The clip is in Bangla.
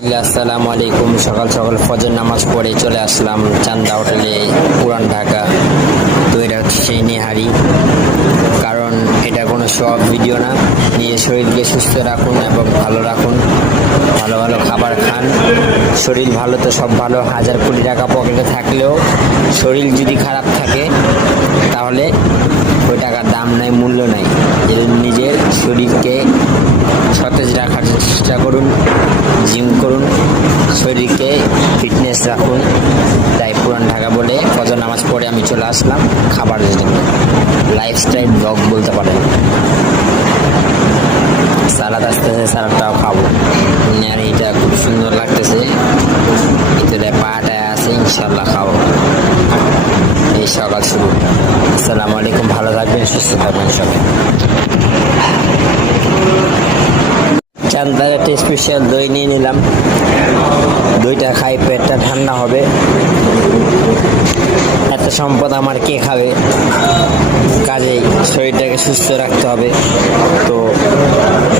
আসসালামু আলাইকুম। সকাল সকাল ফজর নামাজ পড়ে চলে আসলাম চান্দা হোটেলে, পুরান ঢাকা। তো এটা হচ্ছে সেই নেহারি, কারণ এটা কোনো সব ভিডিও না। নিজের শরীরকে সুস্থ রাখুন এবং ভালো রাখুন, ভালো ভালো খাবার খান। শরীর ভালো তো সব ভালো। হাজার কোটি টাকা পকেটে থাকলেও শরীর যদি খারাপ থাকে তাহলে ওই টাকার দাম নাই, মূল্য নাই। নিজের শরীরকে সতেজ রাখার চেষ্টা করুন, জিম করুন, শরীরকে ফিটনেস রাখুন। তাই পুরান ঢাকা বলে ফজর নামাজ পড়ে আমি চলে আসলাম খাবারের জন্য। লাইফস্টাইল ব্লগ বলতে পারেন। সালাদ আসতেছে, সালাদটাও খাবো। আর এটা খুব সুন্দর লাগতেছে, ভিতরে পাটায় আছে, ইনশাল্লাহ খাবো। এই সকাল শুরু। আসসালামু আলাইকুম, ভালো থাকবেন, সুস্থ থাকবেন সবাই। চান্দার একটা স্পেশাল দই নিয়ে নিলাম, দইটা খাই পেটটা ঠান্ডা হবে। এত সম্পদ আমার কে খাবে, কাজেই শরীরটাকে সুস্থ রাখতে হবে। তো